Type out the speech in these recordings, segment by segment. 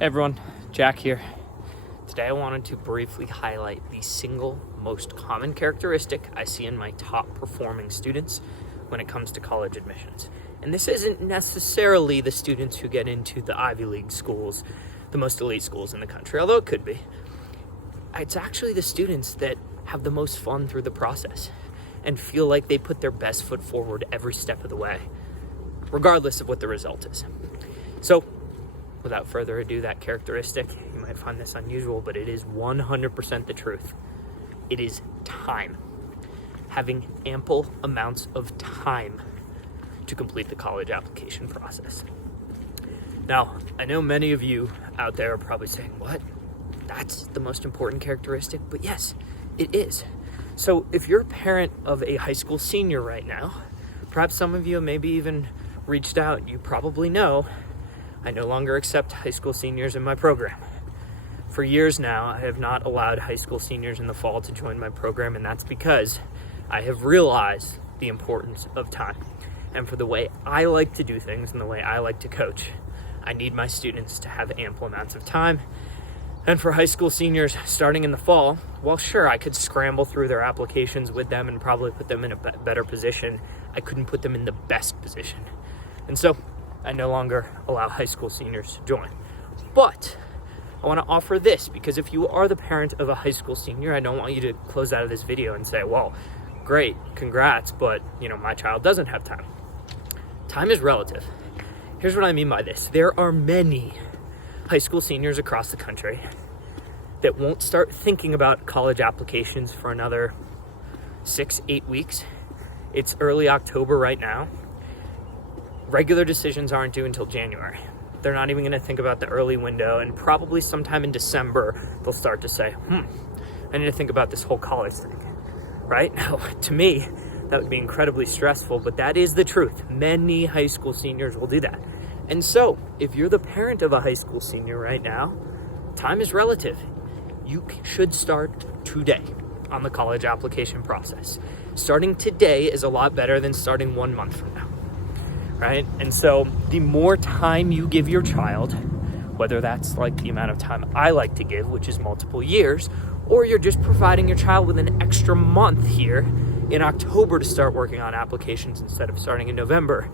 Hey everyone, Jack here. Today I wanted to briefly highlight the single most common characteristic I see in my top performing students when it comes to college admissions. And this isn't necessarily the students who get into the Ivy League schools, the most elite schools in the country, although it could be. It's actually the students that have the most fun through the process and feel like they put their best foot forward every step of the way, regardless of what the result is. So, without further ado, that characteristic, you might find this unusual, but it is 100% the truth. It is time. Having ample amounts of time to complete the college application process. Now, I know many of you out there are probably saying, what? That's the most important characteristic? But yes, it is. So if you're a parent of a high school senior right now, perhaps some of you maybe even reached out, you probably know I no longer accept high school seniors in my program. For years now, I have not allowed high school seniors in the fall to join my program, and that's because I have realized the importance of time. And for the way I like to do things and the way I like to coach, I need my students to have ample amounts of time. And for high school seniors starting in the fall, while sure, I could scramble through their applications with them and probably put them in a better position, I couldn't put them in the best position. And so I no longer allow high school seniors to join. But I want to offer this, because if you are the parent of a high school senior, I don't want you to close out of this video and say, well, great, congrats, but my child doesn't have time. Time is relative. Here's what I mean by this. There are many high school seniors across the country that won't start thinking about college applications for another 6-8 weeks. It's early October right now. Regular decisions aren't due until January. They're not even going to think about the early window, and probably sometime in December, they'll start to say, I need to think about this whole college thing, right? Now, to me, that would be incredibly stressful, but that is the truth. Many high school seniors will do that. And so, if you're the parent of a high school senior right now, time is relative. You should start today on the college application process. Starting today is a lot better than starting 1 month from now. Right? And so the more time you give your child, whether that's like the amount of time I like to give, which is multiple years, or you're just providing your child with an extra month here in October to start working on applications instead of starting in November,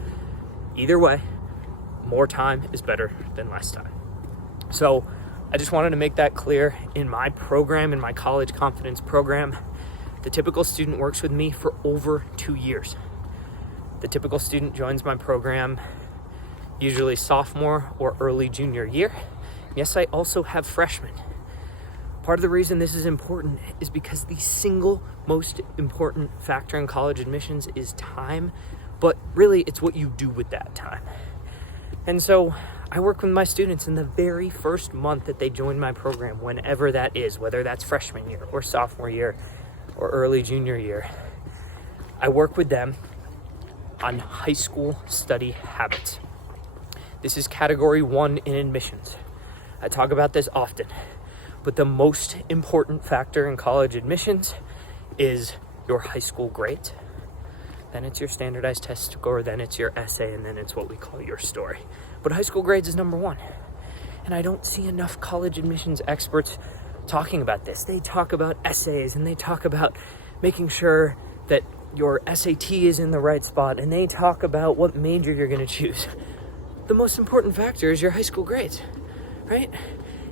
either way, more time is better than less time. So I just wanted to make that clear. In my program, in my college confidence program, the typical student works with me for over 2 years. The typical student joins my program usually sophomore or early junior year. Yes, I also have freshmen. Part of the reason this is important is because the single most important factor in college admissions is time, but really it's what you do with that time. And so I work with my students in the very first month that they join my program, whenever that is, whether that's freshman year or sophomore year or early junior year. I work with them on high school study habits. This is category 1 in admissions. I talk about this often, but the most important factor in college admissions is your high school grades. Then it's your standardized test score, then it's your essay, and then it's what we call your story. But high school grades is number 1. And I don't see enough college admissions experts talking about this. They talk about essays, and they talk about making sure that your SAT is in the right spot, and they talk about what major you're going to choose. The most important factor is your high school grades, right?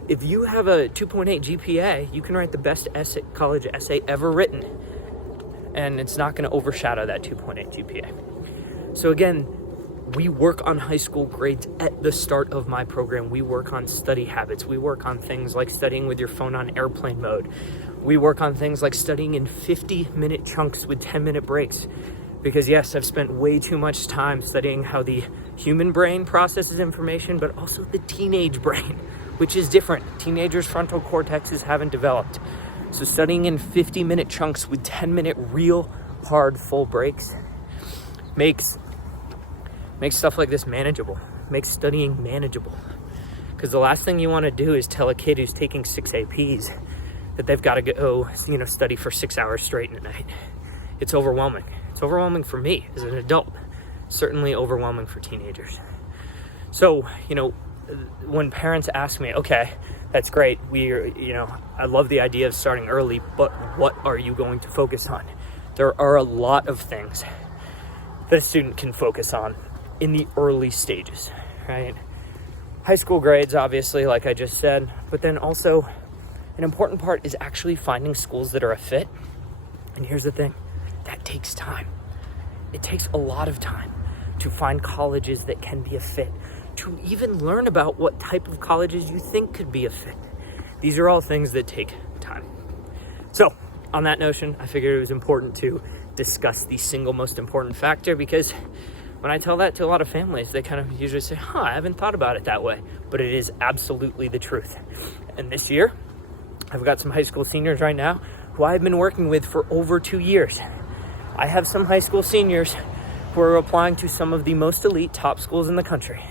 If you have a 2.8 GPA, you can write the best college essay ever written, and it's not going to overshadow that 2.8 GPA. So again, we work on high school grades at the start of my program. We work on study habits. We work on things like studying with your phone on airplane mode. We work on things like studying in 50-minute chunks with 10-minute breaks. Because yes, I've spent way too much time studying how the human brain processes information, but also the teenage brain, which is different. Teenagers' frontal cortexes haven't developed. So studying in 50-minute chunks with 10-minute real hard full breaks makes stuff like this manageable, makes studying manageable. Because the last thing you want to do is tell a kid who's taking 6 APs that they've got to go, study for 6 hours straight in a night. It's overwhelming. It's overwhelming for me as an adult, certainly overwhelming for teenagers. So, when parents ask me, okay, that's great, I love the idea of starting early, but what are you going to focus on? There are a lot of things that a student can focus on in the early stages, right? High school grades, obviously, like I just said, but then also an important part is actually finding schools that are a fit. And here's the thing, that takes time. It takes a lot of time to find colleges that can be a fit, to even learn about what type of colleges you think could be a fit. These are all things that take time. So on that notion, I figured it was important to discuss the single most important factor, because when I tell that to a lot of families, they kind of usually say, I haven't thought about it that way, but it is absolutely the truth. And this year, I've got some high school seniors right now who I've been working with for over 2 years. I have some high school seniors who are applying to some of the most elite top schools in the country.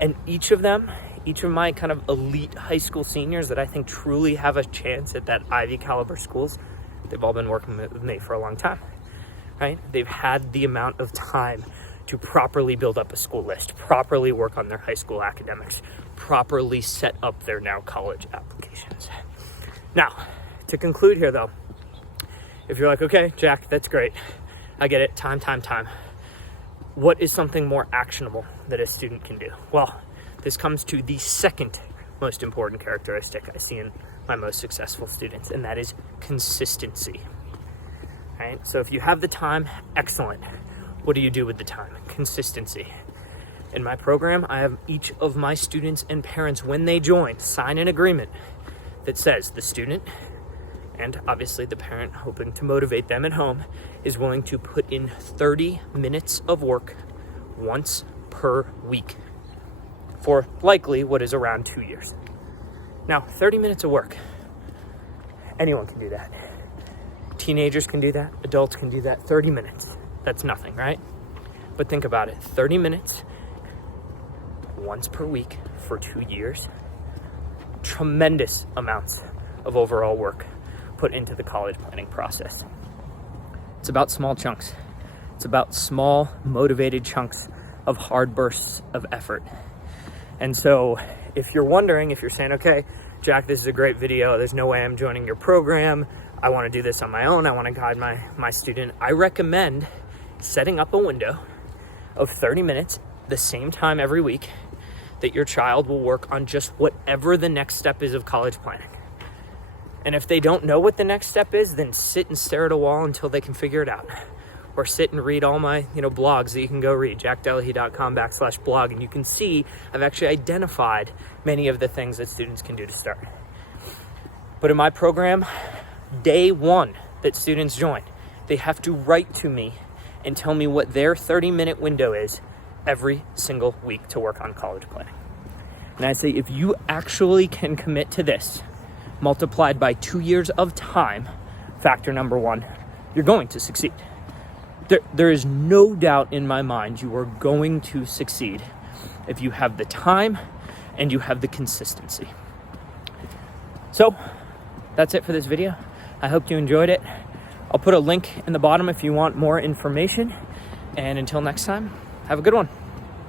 And each of my kind of elite high school seniors that I think truly have a chance at that Ivy caliber schools, they've all been working with me for a long time, right? They've had the amount of time to properly build up a school list, properly work on their high school academics, properly set up their now college applications. Now, to conclude here though, if you're like, okay, Jack, that's great, I get it, time. What is something more actionable that a student can do? Well, this comes to the second most important characteristic I see in my most successful students, and that is consistency. Right? So if you have the time, excellent. What do you do with the time? Consistency. In my program, I have each of my students and parents, when they join, sign an agreement that says the student, and obviously the parent hoping to motivate them at home, is willing to put in 30 minutes of work once per week for likely what is around 2 years. Now, 30 minutes of work, anyone can do that. Teenagers can do that, adults can do that. 30 minutes, that's nothing, right? But think about it, 30 minutes once per week for 2 years, tremendous amounts of overall work put into the college planning process. It's about small chunks. It's about small, motivated chunks of hard bursts of effort. And so if you're wondering, if you're saying, okay, Jack, this is a great video, there's no way I'm joining your program, I want to do this on my own, I want to guide my student, I recommend setting up a window of 30 minutes, the same time every week, that your child will work on just whatever the next step is of college planning. And if they don't know what the next step is, then sit and stare at a wall until they can figure it out. Or sit and read all my blogs that you can go read, jackdelahy.com/blog, and you can see I've actually identified many of the things that students can do to start. But in my program, day one that students join, they have to write to me and tell me what their 30-minute window is every single week to work on college planning. And I'd say if you actually can commit to this, multiplied by 2 years of time, factor number one, you're going to succeed. There is no doubt in my mind you are going to succeed if you have the time and you have the consistency. So that's it for this video. I hope you enjoyed it. I'll put a link in the bottom if you want more information. And until next time, have a good one.